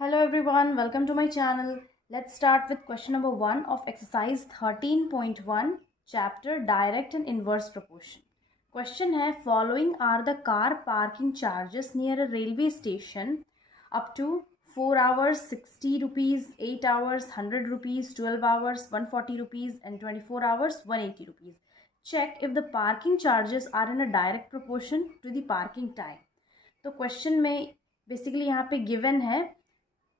Hello everyone, welcome to my channel. Let's start with question number 1 of exercise 13.1 chapter direct and inverse proportion. Question है following are the car parking charges near a railway station up to 4 hours 60 rupees, 8 hours 100 rupees, 12 hours 140 rupees and 24 hours 180 rupees. Check if the parking charges are in a direct proportion to the parking time. तो question में basically यहाँ पे given है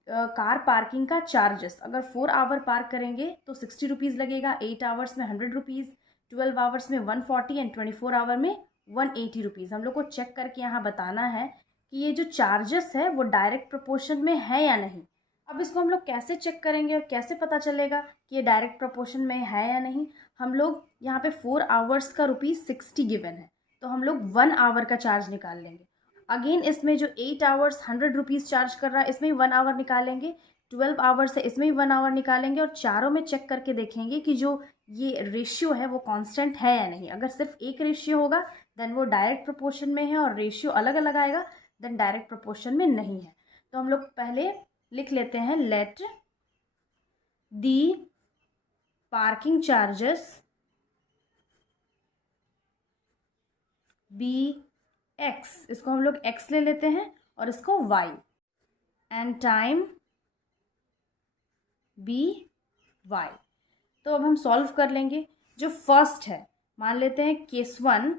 car parking का charges. अगर 4 our park करेंगे तो 60 rupees लगेगा, 8 आवर्स में 100 रुपीज़, 12 आवर्स में 140 एंड 24 आवर में 180 रुपीज़। हम लोग को चेक करके यहाँ बताना है कि ये जो चार्जेस है वो डायरेक्ट प्रोपोर्शन में है या नहीं। अब इसको हम लोग कैसे चेक करेंगे और कैसे पता चलेगा कि ये डायरेक्ट प्रोपोर्शन में है या नहीं। हम लोग यहाँ पे 4 आवर्स का ₹60 गिवन है, तो हम लोग 1 आवर का चार्ज निकाल लेंगे। अगेन इसमें जो 8 आवर्स 100 रुपीज़ चार्ज कर रहा है, इसमें भी 1 आवर निकालेंगे। 12 आवर्स है, इसमें भी 1 आवर निकालेंगे और चारों में चेक करके देखेंगे कि जो ये रेशियो है वो कांस्टेंट है या नहीं। अगर सिर्फ एक रेशियो होगा देन वो डायरेक्ट प्रोपोर्शन में है, और रेशियो अलग अलग आएगा देन डायरेक्ट प्रोपोर्शन में नहीं है। तो हम लोग पहले लिख लेते हैं let the parking charges be X, इसको हम लोग एक्स ले लेते हैं और इसको Y, and time be Y. तो अब हम सॉल्व कर लेंगे। जो फर्स्ट है मान लेते हैं केस 1,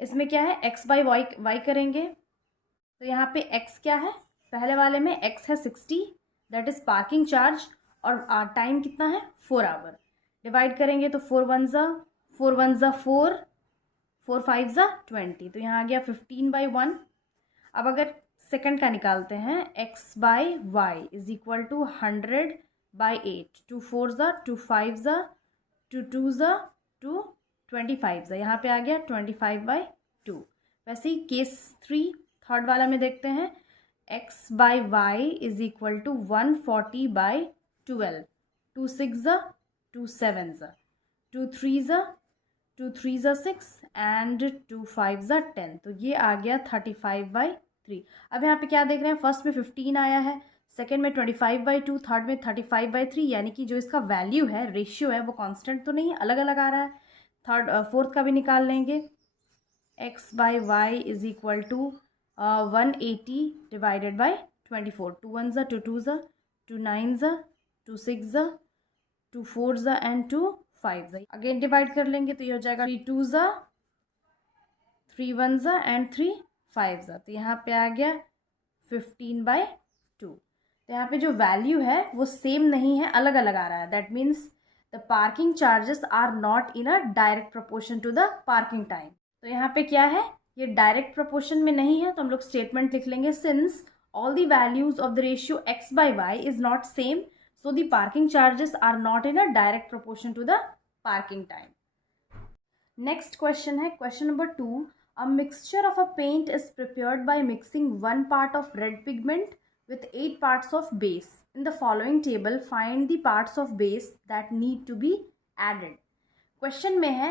इसमें क्या है एक्स बाई वाई करेंगे। तो यहाँ पे एक्स क्या है, पहले वाले में एक्स है 60, दैट इज़ पार्किंग चार्ज, और टाइम कितना है 4 आवर। डिवाइड करेंगे तो 4 1 ज़ा 4 1 ज़ा 4, 4 5 ज़ा 20, तो यहाँ आ गया 15/1। अब अगर सेकंड का निकालते हैं, X by Y is equal to 100/8, 2 4 ज़ा 2 5 ज़ा 2 2 ज़ा 2 25 ज़ा, यहाँ पे आ गया 25/2। वैसे ही केस 3 थर्ड वाला में देखते हैं, X by Y is equal to 140/12, 2 6 ज़ा 2 7 ज़ा 2 3 ज़ा 2 3 ज़ा 6 एंड 2 5 ज़ा 10, तो ये आ गया 35/3। अब यहाँ पे क्या देख रहे हैं, फर्स्ट में 15 आया है, सेकंड में 25/2, थर्ड में 35/3, यानी कि जो इसका वैल्यू है, रेशियो है, वो कांस्टेंट तो नहीं है, अलग अलग आ रहा है। फोर्थ का भी निकाल लेंगे, X by Y is equal to 180 divided by 24, 2 1 ज़ा 2 2 ज़ा 2 9 ज़ा 2 6 ज़ा 2 4 ज़ा एंड 2 5 ज़ा। अगेन डिवाइड कर लेंगे तो ये हो जाएगा 3 2 ज़ा 3 1 ज़ा एंड 3 5 ज़ा, तो यहाँ पे आ गया 15/2। तो यहाँ पे जो वैल्यू है वो सेम नहीं है, अलग अलग आ रहा है। That means the parking charges are not in a direct proportion to the parking time. तो यहाँ पे क्या है, ये डायरेक्ट प्रोपोर्शन में नहीं है, तो हम लोग स्टेटमेंट लिख लेंगे, since all the values of the ratio X by Y is not same, so the parking charges are not in a direct proportion to the parking time. Next question है question number 2. A mixture of a paint is prepared by mixing 1 part of red pigment with 8 parts of base. In the following table, find the parts of base that need to be added. Question में है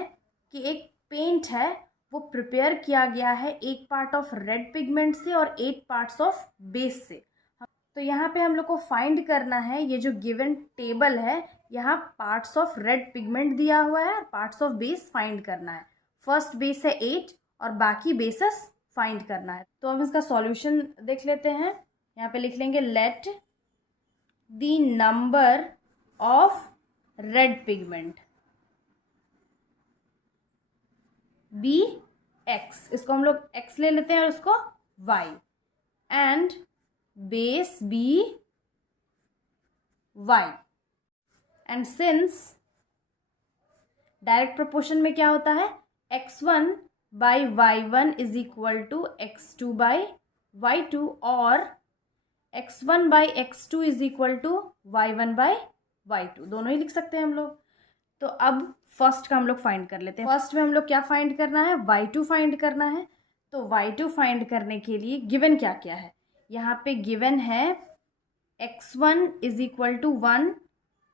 कि एक paint है वो prepare किया गया है 1 part of red pigment से और 8 पार्ट्स ऑफ बेस से। तो यहाँ पे हम लोग को फाइंड करना है, ये जो गिवन टेबल है यहाँ पार्ट्स ऑफ रेड पिगमेंट दिया हुआ है, पार्ट्स ऑफ बेस फाइंड करना है। फर्स्ट बेस है 8 और बाकी बेसेस फाइंड करना है। तो हम इसका सॉल्यूशन देख लेते हैं। यहाँ पे लिख लेंगे let the number of red pigment be X, इसको हम लोग एक्स ले लेते हैं और इसको Y, and base be y, and since direct proportion में क्या होता है, x1 by y1 is equal to x2 by y2, और x1 by x2 is equal to y1 by y2, दोनों ही लिख सकते हैं हम लोग। तो अब फर्स्ट का हम लोग फाइंड कर लेते हैं। फर्स्ट में हम लोग क्या फाइंड करना है, y2 फाइंड करना है। तो y2 फाइंड करने के लिए गिवन क्या क्या है, यहाँ पे गिवन है x1 is equal to 1,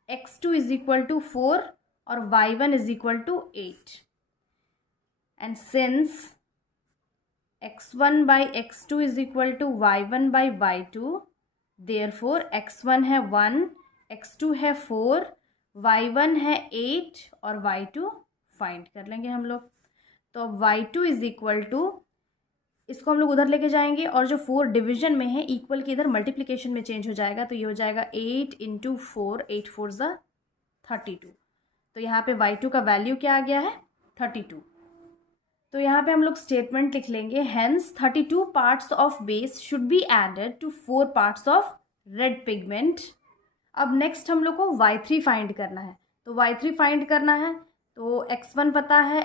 x2 is equal to 4 और y1 is equal to 8, and since x1 by x2 is equal to y1 by y2, therefore x1 है 1, x2 है 4, y1 है 8 और y2 फाइंड कर लेंगे हम लोग। तो y2 इज इक्वल टू, इसको हम लोग उधर लेके जाएंगे और जो 4 डिवीजन में है इक्वल के इधर मल्टीप्लिकेशन में चेंज हो जाएगा, तो ये हो जाएगा 8 इंटू 4, 8 4 ज़ा 32। तो यहाँ पे y2 का वैल्यू क्या आ गया है 32। तो यहाँ पे हम लोग स्टेटमेंट लिख लेंगे, hence 32 parts of base should be added to 4 parts of red pigment. अब नेक्स्ट हम लोग को y3 फाइंड करना है। तो y3 फाइंड करना है तो x1 पता है,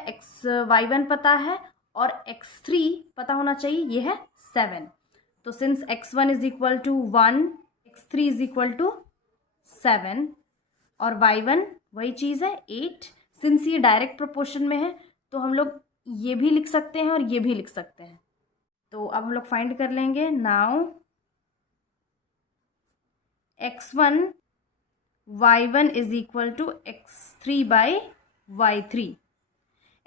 y1 पता है और x3 पता होना चाहिए, ये है 7। तो since x1 is equal to 1, x3 is equal to 7 और y1 वही चीज़ है 8। सिंस ये डायरेक्ट प्रोपोर्शन में है तो हम लोग ये भी लिख सकते हैं और ये भी लिख सकते हैं। तो अब हम लोग फाइंड कर लेंगे। Now x1 y1 is equal to x3 by y3।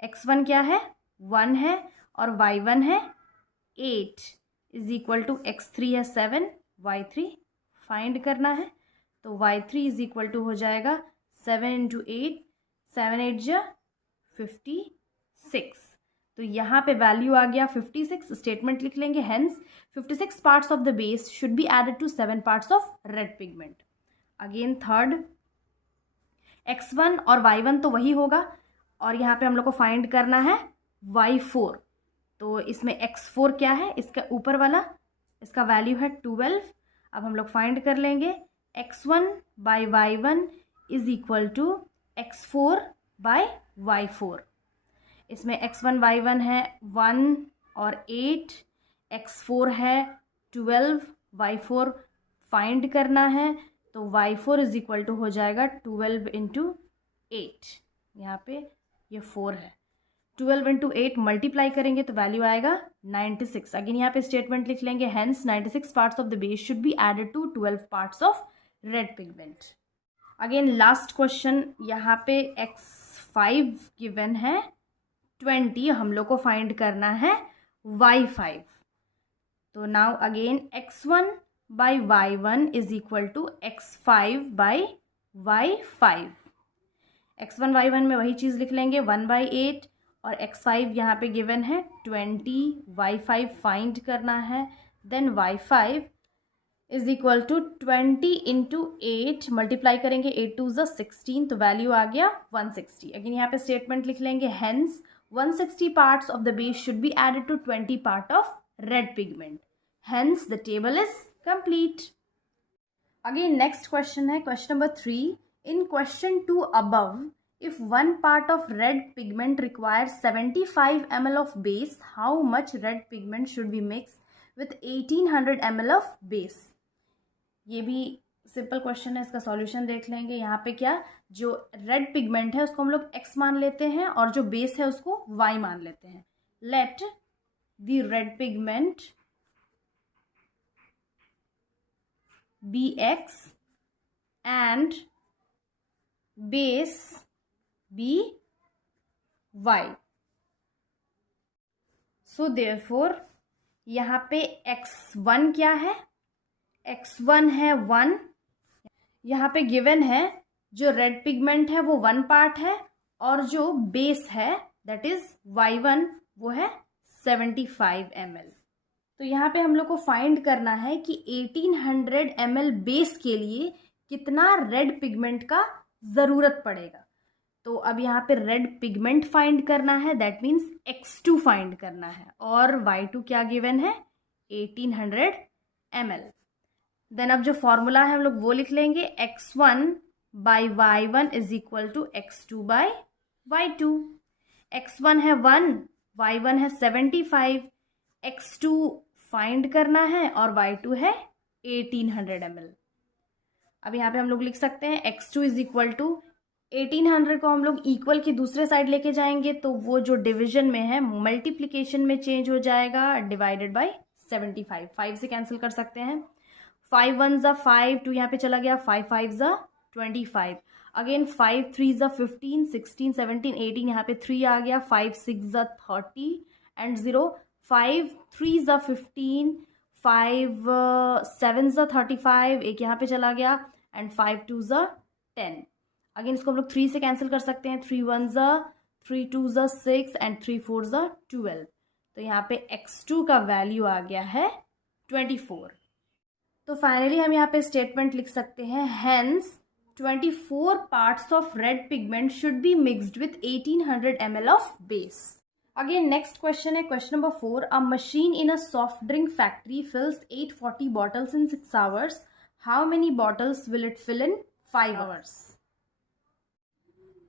x1 क्या है 1 है और y1 है 8 इज इक्वल टू x3 है 7, y3 फाइंड करना है। तो y3 इज इक्वल टू हो जाएगा 7 इंटू 8, 7 8 जा 56। तो यहाँ पे वैल्यू आ गया 56। स्टेटमेंट लिख लेंगे, hence 56 parts of the base should be added to 7 parts of red pigment. Again third, x1 और y1 तो वही होगा और यहाँ पे हम लोग को फाइंड करना है y4। तो इसमें x4 क्या है, इसका ऊपर वाला, इसका वैल्यू है 12। अब हम लोग फाइंड कर लेंगे, x1 by y1 is equal to x4 by y4। इसमें x1 y1 है 1 और 8, x4 है 12, y4 फाइंड करना है। तो y4 इज इक्वल टू हो जाएगा 12 इंटू 8, यहाँ पे ये 4 है, 12 इंटू 8 मल्टीप्लाई करेंगे तो वैल्यू आएगा 96। अगेन यहाँ पे स्टेटमेंट लिख लेंगे, hence 96 parts of the base should be added to 12 parts of red pigment. Again last question, यहाँ पे x5 गिवन है 20, हम लोग को फाइंड करना है y5। तो now again x1 by y1 is equal to x5 by y5। x1 y1 में वही चीज़ लिख लेंगे 1/8 और x5 यहाँ पे गिवन है 20, y5 फाइंड करना है। Then y5 is equal to 20 into 8 multiply करेंगे, 8 2 ज़ा 16, तो वैल्यू आ गया 160। अगेन यहाँ पे स्टेटमेंट लिख लेंगे, hence 160 parts of the base should be added to 20 part of red pigment. Hence, the table is complete. Again, next question है question number 3. In question 2 above, if one part of red pigment requires 75 ml of base, how much red pigment should be mixed with 1800 ml of base? ये भी simple question है, इसका solution देख लेंगे। यहाँ पे क्या, जो रेड पिगमेंट है उसको हम लोग x मान लेते हैं और जो बेस है उसको y मान लेते हैं। Let the red pigment be x and base be y। So therefore यहाँ पे x1 क्या है, x1 है 1, यहाँ पे गिवन है जो रेड पिगमेंट है वो 1 पार्ट है और जो बेस है दैट इज y1 वो है 75 ml। तो यहाँ पे हम लोग को फाइंड करना है कि 1800 ml बेस के लिए कितना रेड पिगमेंट का ज़रूरत पड़ेगा। तो अब यहाँ पे रेड पिगमेंट फाइंड करना है, दैट मीन्स x2 फाइंड करना है और y2 क्या गिवन है 1800 ml। देन अब जो फॉर्मूला है हम लोग वो लिख लेंगे, x1 by y1 is equal to x2 by y2। x1 है 1, y1 है 75, x2 फाइंड करना है और y2 है 1800 ml। अब यहाँ पे हम लोग लिख सकते हैं x2 इज इक्वल टू 1800 को हम लोग इक्वल की दूसरे साइड लेके जाएंगे तो वो जो डिवीजन में है मल्टीप्लिकेशन में चेंज हो जाएगा, डिवाइडेड बाई 75। 5 से कैंसिल कर सकते हैं, 5 1 ज़ा 5, 2 यहाँ पे चला गया, 5 5 ज़ा 25। अगेन 5 3 ज़ा 15, 16 17 18 यहाँ पे 3 आ गया, 5 6 ज़ा 30 एंड 0, 5 3 ज़ा 15, 5 7 ज़ा 35, एक यहाँ पे चला गया, एंड 5 2 ज़ा 10। अगेन इसको हम लोग 3 से कैंसिल कर सकते हैं, 3 1 ज़ा 3 2 ज़ा 6 एंड 3 4 ज़ा 12। तो यहाँ पे x2 का वैल्यू आ गया है 24। तो फाइनली हम यहाँ पे स्टेटमेंट लिख सकते हैं, hence 24 parts of red pigment should be mixed with 1800 ml of base. Again next question है question number 4। A machine in a soft drink factory fills 840 bottles in 6 hours. How many bottles will it fill in 5 hours?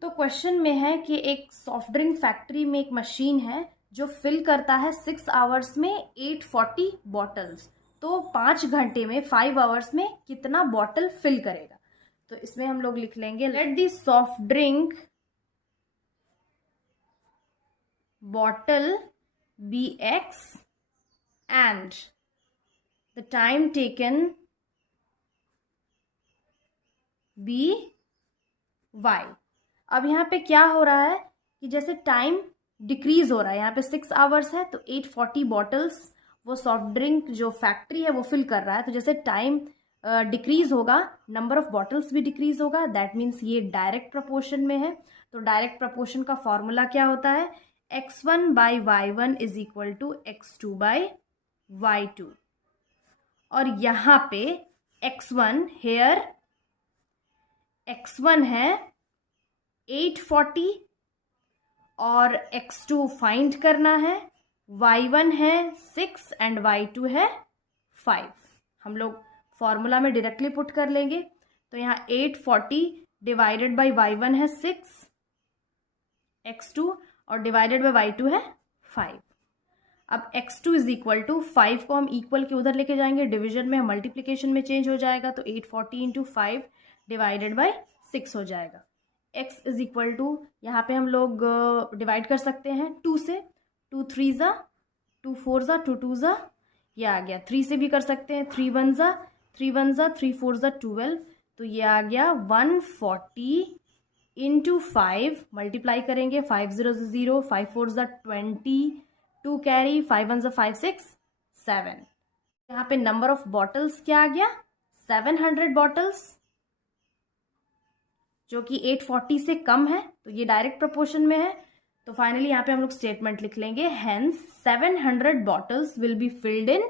तो question में है कि एक soft drink factory में एक machine है जो फिल करता है 6 आवर्स में 840 बॉटल्स। तो 5 घंटे में 5 आवर्स में कितना बॉटल फिल करेगा? तो इसमें हम लोग लिख लेंगे, let the soft drink bottle be x and the time taken be y। अब यहाँ पे क्या हो रहा है कि जैसे टाइम डिक्रीज हो रहा है, यहाँ पे 6 आवर्स है तो 840 बॉटल्स वो सॉफ्ट ड्रिंक जो फैक्ट्री है वो फिल कर रहा है। तो जैसे टाइम डिक्रीज होगा, नंबर ऑफ बॉटल्स भी डिक्रीज होगा। दैट मीन्स ये डायरेक्ट प्रपोर्शन में है। तो डायरेक्ट प्रपोर्शन का फॉर्मूला क्या होता है, x1 by y1 is equal to x2 by y2। और यहाँ पे x1 हेयर x1 है 840 और x2 फाइंड करना है, y1 है 6 एंड y2 है 5। हम लोग फॉर्मूला में डायरेक्टली पुट कर लेंगे। तो यहाँ 840 डिवाइडेड बाई y1 है 6 x2 और डिवाइडेड बाई y2 है 5। अब x2 इज इक्वल टू 5 को हम इक्वल के उधर लेके जाएंगे, डिवीजन में मल्टीप्लिकेशन में चेंज हो जाएगा। तो 840 इंटू 5 डिवाइडेड बाई 6 हो जाएगा। x इज इक्वल टू यहाँ पे हम लोग डिवाइड कर सकते हैं 2 से, 2 3 ज़ा 2 4 ज़ा 2 2 ज़ा, ये आ गया। 3 से भी कर सकते हैं, 3 1 ज़ा 3 1 ज़ा 3 4 ज़ा 12। तो ये आ गया 140 इंटू 5 मल्टीप्लाई करेंगे, 5 0 0 5 4 ज़ा 20 2 कैरी 5 1 ज़ा 5 6 7। यहाँ पे नंबर ऑफ बॉटल्स क्या आ गया, 700 बॉटल्स, जो कि 840 से कम है। तो ये डायरेक्ट प्रोपोर्शन में है। तो फाइनली यहाँ पे हम लोग स्टेटमेंट लिख लेंगे, hence 700 bottles will be filled in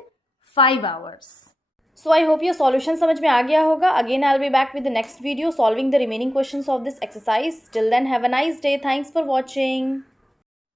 5 hours. So I hope ये सॉल्यूशन समझ में आ गया होगा। Again I will be back with the next video solving the remaining questions of this exercise. Till then have a nice day. Thanks for watching.